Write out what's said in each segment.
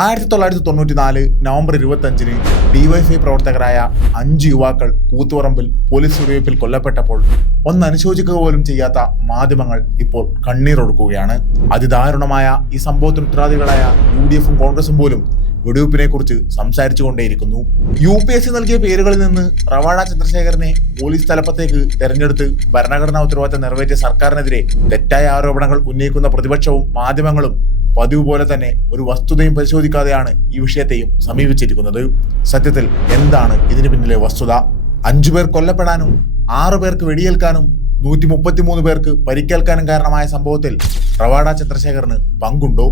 1994 November 25 DYFI പ്രവർത്തകരായ 5 യുവാക്കൾ കൂത്തുപറമ്പിൽ police വെടിവയ്പിൽ കൊല്ലപ്പെട്ടപ്പോൾ ഒന്ന് അനുശോചിക്കുക പോലും ചെയ്യാത്ത മാധ്യമങ്ങൾ ഇപ്പോൾ കണ്ണീരൊടുക്കുകയാണ്. അതിദാരുണമായ ഈ സംഭവത്തിന് ഉത്തരവാദികളായ UDFും കോൺഗ്രസും പോലും വെടിവയ്പ്പിനെ കുറിച്ച് സംസാരിച്ചുകൊണ്ടേയിരിക്കുന്നു. UPSC നൽകിയ പേരുകളിൽ നിന്ന് റവാഡ ചന്ദ്രശേഖരനെ പോലീസ് തലപ്പത്തേക്ക് തെരഞ്ഞെടുത്ത് ഭരണഘടനാ ഉത്തരവാദിത്തം നിറവേറ്റിയ സർക്കാരിനെതിരെ തെറ്റായ ആരോപണങ്ങൾ ഉന്നയിക്കുന്ന പ്രതിപക്ഷവും മാധ്യമങ്ങളും പതിവ് പോലെ തന്നെ ഒരു വസ്തുതയും പരിശോധിക്കാതെയാണ് ഈ വിഷയത്തെയും സമീപിച്ചിരിക്കുന്നത്. സത്യത്തിൽ എന്താണ് ഇതിന് പിന്നിലെ വസ്തുത? 5 പേർ കൊല്ലപ്പെടാനും 6 പേർക്ക് വെടിയേൽക്കാനും 133 പേർക്ക് പരിക്കേൽക്കാനും കാരണമായ സംഭവത്തിൽ റവാഡ ചന്ദ്രശേഖരന് പങ്കുണ്ടോ?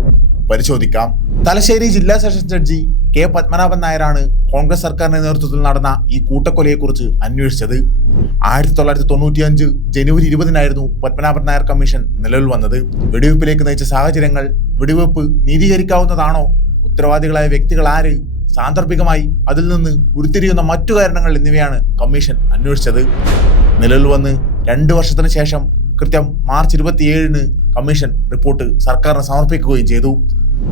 പരിശോധിക്കാം. തലശ്ശേരി ജില്ലാ സെഷൻസ് ജഡ്ജി K. പത്മനാഭൻ നായരാണ് കോൺഗ്രസ് സർക്കാരിന്റെ നേതൃത്വത്തിൽ നടന്ന ഈ കൂട്ടക്കൊലയെക്കുറിച്ച് അന്വേഷിച്ചത്. 1995 ജനുവരി 20 പത്മനാഭൻ നായർ കമ്മീഷൻ നിലവിൽ വന്നത്. വെടിവെപ്പിലേക്ക് നയിച്ച സാഹചര്യങ്ങൾ, വെടിവെപ്പ് നീതീകരിക്കാവുന്നതാണോ, ഉത്തരവാദികളായ വ്യക്തികൾ ആര്, സാന്ദർഭികമായി അതിൽ നിന്ന് ഉരുത്തിരിയുന്ന മറ്റു കാരണങ്ങൾ എന്നിവയാണ് കമ്മീഷൻ അന്വേഷിച്ചത്. നിലവിൽ വന്ന് 2 വർഷത്തിന് ശേഷം കൃത്യം മാർച്ച് 27 കമ്മീഷൻ റിപ്പോർട്ട് സർക്കാരിന് സമർപ്പിക്കുകയും ചെയ്തു.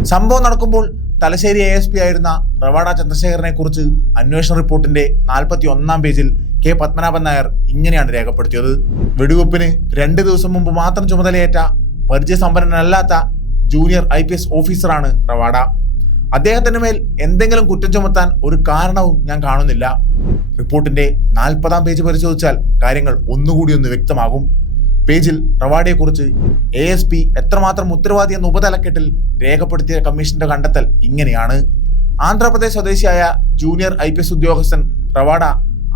സംഭവം നടക്കുമ്പോൾ തലശ്ശേരി ASP ആയിരുന്ന റവാഡ ചന്ദ്രശേഖരനെ കുറിച്ച് അന്വേഷണ റിപ്പോർട്ടിന്റെ 41 പേജിൽ K. പത്മനാഭൻ നായർ ഇങ്ങനെയാണ് രേഖപ്പെടുത്തിയത്. വെടിവെപ്പിന് 2 ദിവസം മുമ്പ് മാത്രം ചുമതലയേറ്റ പരിചയസമ്പന്നനല്ലാത്ത ജൂനിയർ IPS ഓഫീസറാണ് റവാഡ. അദ്ദേഹത്തിന് മേൽ എന്തെങ്കിലും കുറ്റം ചുമത്താൻ ഒരു കാരണവും ഞാൻ കാണുന്നില്ല. റിപ്പോർട്ടിന്റെ 40 പേജ് പരിശോധിച്ചാൽ കാര്യങ്ങൾ ഒന്നുകൂടി ഒന്ന് വ്യക്തമാകും. പേജിൽ റവാഡയെക്കുറിച്ച് ASP എത്രമാത്രം ഉത്തരവാദി എന്ന ഉപതലക്കെട്ടിൽ രേഖപ്പെടുത്തിയ കമ്മീഷന്റെ കണ്ടെത്തൽ ഇങ്ങനെയാണ്. ആന്ധ്രാപ്രദേശ് സ്വദേശിയായ ജൂനിയർ IPS ഉദ്യോഗസ്ഥൻ റവാഡ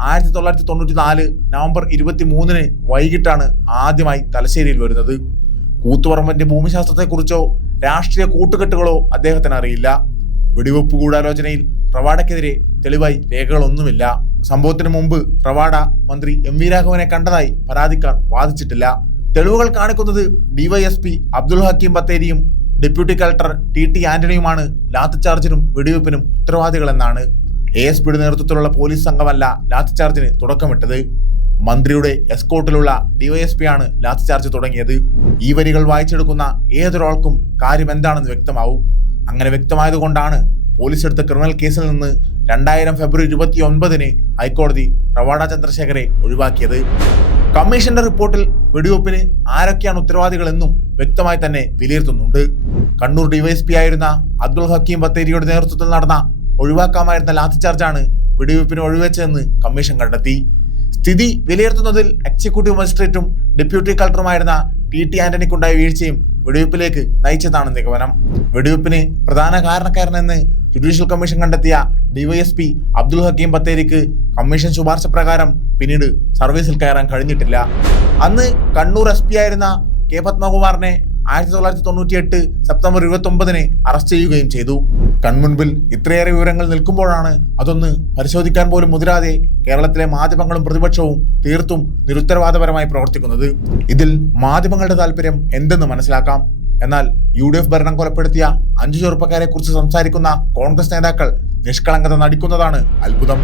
1994 നവംബർ 23 വൈകിട്ടാണ് ആദ്യമായി തലശ്ശേരിയിൽ വരുന്നത്. കൂത്തുപറമ്പിന്റെ ഭൂമിശാസ്ത്രത്തെക്കുറിച്ചോ രാഷ്ട്രീയ കൂട്ടുകെട്ടുകളോ അദ്ദേഹത്തിന് അറിയില്ല. വെടിവെപ്പ് ഗൂഢാലോചനയിൽ റവാഡയ്ക്കെതിരെ തെളിവായി രേഖകളൊന്നുമില്ല. സംഭവത്തിന് മുമ്പ് റവാഡ മന്ത്രി MV രാഘവനെ കണ്ടതായി പരാതിക്കാർ വാദിച്ചിട്ടില്ല. തെളിവുകൾ കാണിക്കുന്നത് DYSP അബ്ദുൽ ഹക്കീം ബത്തേരിയും ഡെപ്യൂട്ടി കളക്ടർ TT ആന്റണിയുമാണ് ലാത്തിചാർജിനും വെടിവെപ്പിനും ഉത്തരവാദികളെന്നാണ്. ASPയുടെ നേതൃത്വത്തിലുള്ള പോലീസ് സംഘമല്ല ലാത്തിചാർജിന് തുടക്കമിട്ടത്. മന്ത്രിയുടെ എസ്കോർട്ടിലുള്ള DYSP ആണ് ലാത്തിചാർജ് തുടങ്ങിയത്. ഈ വരികൾ വായിച്ചെടുക്കുന്ന ഏതൊരാൾക്കും കാര്യം എന്താണെന്ന് വ്യക്തമാവും. അങ്ങനെ വ്യക്തമായതുകൊണ്ടാണ് പോലീസ് എടുത്ത ക്രിമിനൽ കേസിൽ നിന്ന് 2000 ഫെബ്രുവരി 29 ഹൈക്കോടതി റവാഡ ചന്ദ്രശേഖരെ ഒഴിവാക്കിയത്. കമ്മീഷന്റെ റിപ്പോർട്ടിൽ വെടിവെപ്പിന് ആരൊക്കെയാണ് ഉത്തരവാദികളെന്നും വ്യക്തമായി തന്നെ വിലയിരുത്തുന്നുണ്ട്. കണ്ണൂർ DYSP ആയിരുന്ന അബ്ദുൽ ഹക്കീം ബത്തേരിയുടെ നേതൃത്വത്തിൽ നടന്ന ഒഴിവാക്കാമായിരുന്ന ലാത്തിചാർജാണ് വെടിവെപ്പിന് ഒഴിവെച്ചതെന്ന് കമ്മീഷൻ കണ്ടെത്തി. സ്ഥിതി വിലയിരുത്തുന്നതിൽ എക്സിക്യൂട്ടീവ് മജിസ്ട്രേറ്റും ഡെപ്യൂട്ടി കളക്ടറുമായിരുന്ന TT ആന്റണിക്കുണ്ടായ വീഴ്ചയും വെടിവെപ്പിലേക്ക് നയിച്ചതാണ് നിഗമനം. വെടിവെപ്പിന് പ്രധാന കാരണക്കാരനെന്ന് ജുഡീഷ്യൽ കമ്മീഷൻ കണ്ടെത്തിയ DYSP അബ്ദുൽ ഹക്കീം ബത്തേരിക്ക് കമ്മീഷൻ ശുപാർശ പ്രകാരം പിന്നീട് സർവീസിൽ കയറാൻ കഴിഞ്ഞിട്ടില്ല. അന്ന് കണ്ണൂർ SP ആയിരുന്ന K. പത്മകുമാറിനെ 1998 സെപ്റ്റംബർ 29 അറസ്റ്റ് ചെയ്യുകയും ചെയ്തു. കൺമുൻപിൽ ഇത്രയേറെ വിവരങ്ങൾ നിൽക്കുമ്പോഴാണ് അതൊന്ന് പരിശോധിക്കാൻ പോലും മുതിരാതെ കേരളത്തിലെ മാധ്യമങ്ങളും പ്രതിപക്ഷവും തീർത്തും നിരുത്തരവാദപരമായി പ്രവർത്തിക്കുന്നത്. ഇതിൽ മാധ്യമങ്ങളുടെ താല്പര്യം എന്തെന്ന് മനസ്സിലാക്കാം. എന്നാൽ UDF ഭരണം കൊലപ്പെടുത്തിയ 5 ചെറുപ്പക്കാരെ കുറിച്ച് സംസാരിക്കുന്ന കോൺഗ്രസ് നേതാക്കൾ നിഷ്കളങ്കത നടിക്കുന്നതാണ് അത്ഭുതം.